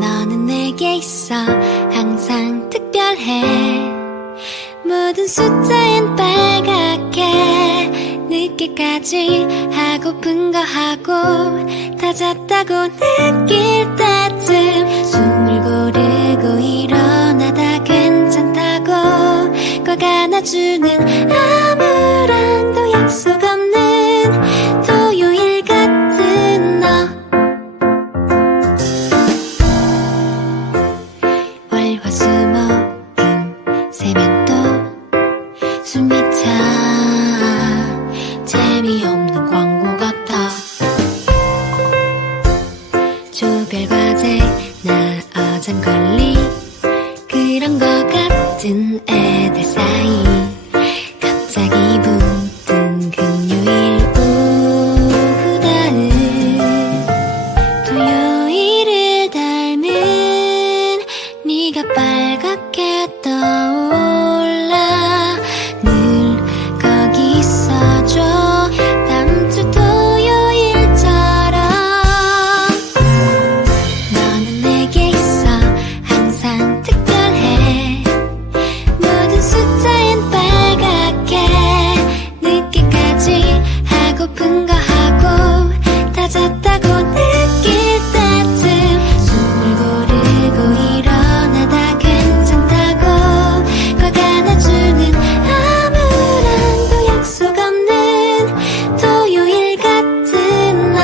너는 내게 있어 항상 특별해. 모든 숫자엔 빨갛게 늦게까지 하고픈 거 하고 다 잤다고 느낄 때쯤 숨을 고르고 일어나다 괜찮다고 꼭 안아주는 아무랑도 약속 없는 토요일 같은 너. 월화수목금 세면 또 숨이 차 재미없는 광고 같아. 조별과제 나 어장관리 그런 거 같은 애들 사이 갑자기 붙은 금요일 오후다은 토요일을 닮은 네가 빨갛게 떠올라. 늘 거기 있어줘 다음 주 토요일처럼. 너는 내게 있어 항상 특별해. 모든 숫자엔 빨갛게 늦게까지 하고픈 거 하고 다 잤다고 느낄 때쯤 숨을 고르고 일어나다 괜찮다고 꼭 안아주는 아무랑도 약속 없는 토요일 같은 너.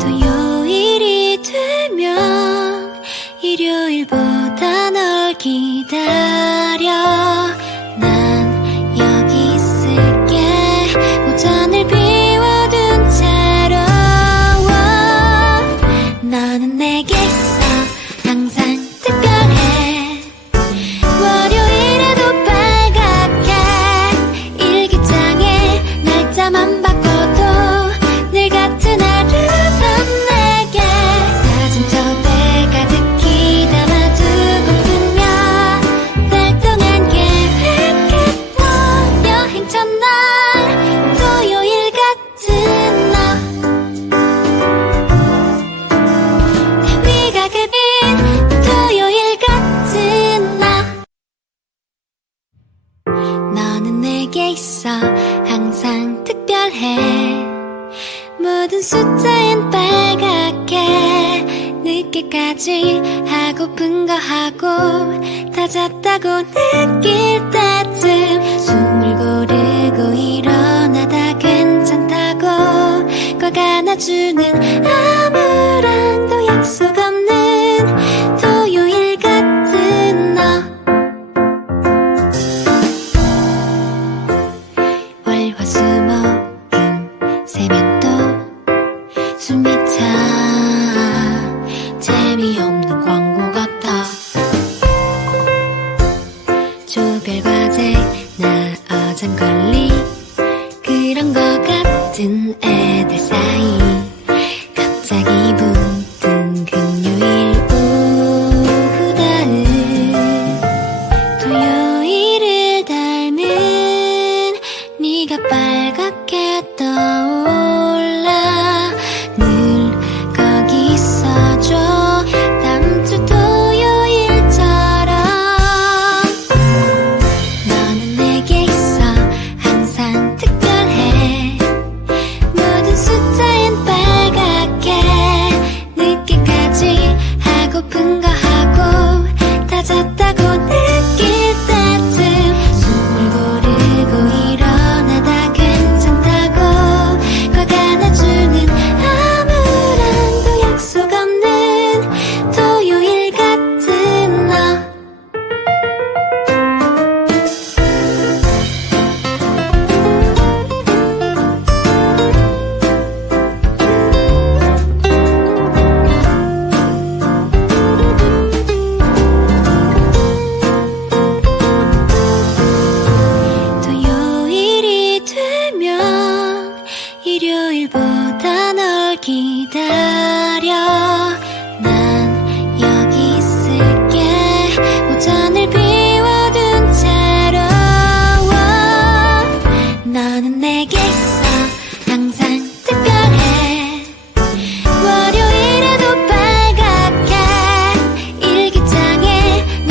토요일이 되면 일요일보다 널 기다려. 난 여기 있을게 오전을 비워둔 채로. 너는 내게 있어 항상 특별해. 월요일에도 빨갛게 일기장에 날짜만 바꿔도 늘 같은 하루던 내게 사진 저대 가득히 담아두고픈며 날 동안 계획했던 여행 첫날 토요일 같은 너. 위가 그린 토요일 같은 너. 너는 내게 있어 항상 특별해. 모든 숫자엔 빨갛게 늦게까지 하고픈 거 하고 다 잤다고 느낄 때쯤 숨을 고르고 일어나다 괜찮다고 꼭 안아주는 아무랑도 약속 없는 토요일 같은 너. 월화수목금 세면 또 숨이 차 재미없는 광고 같아. 조별과제 나 어장관리 그런 거 같은 애들 사이 갑자기 붙은 금요일 오후다은 토요일을 닮은 네가 빨갛게 떠올라. 늘 거기 있어줘 다음 주 토요일처럼. 너는 내게 있어 항상 특별해. 모든 숫자엔 빨갛게 늦게까지 하고픈 거 하고 다 잤다고 느낄 때쯤 숨을 고르고 일어나다 괜찮다고 꼭 안아주는 아무랑도 약속 없는 토요일 같은 너. 토요일이 되면 일요일보다 널 기다려